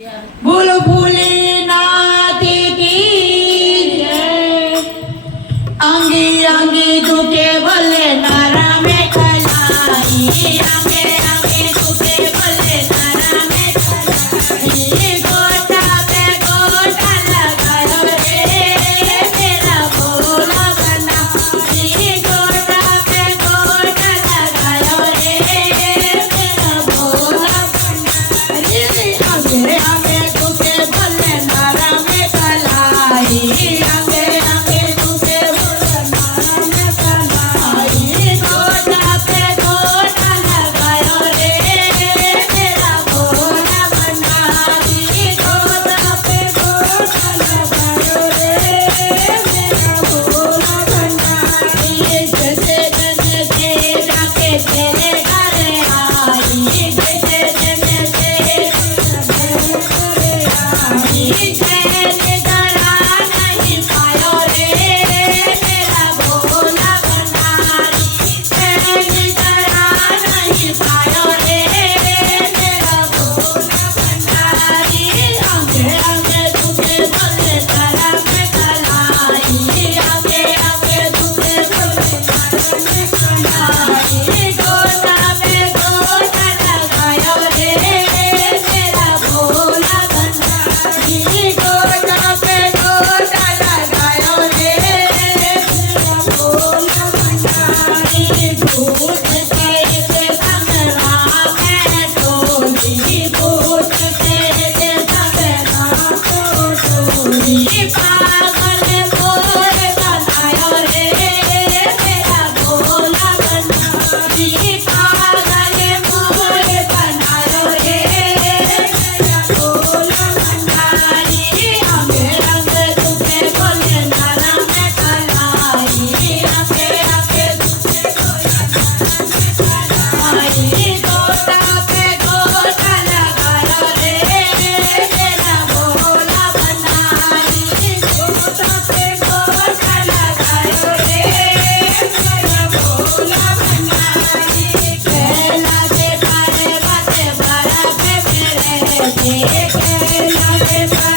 बोलो भोलेनाथ की जय। आंगे आंगे तू केवल नारा में कलाई, आंगे आंगे तू केवल नारा में कलाई। गोटा पे गोटा लगायो रे मेरा भोला बना, गोटा पे गोटा लगायो रे मेरा भोला बना। आंगे आंगे तू केवल नारा में कलाई, आंगे आंगे तू केवल नारा में कलाई। गोटा पे गोटा लगायो रे मेरा भोला बना, गोटा पे गोटा लगायो रे मेरा भोला बना। जैसे जैसे तेरा के तेरे घर आई, जैसे जैसे Hey,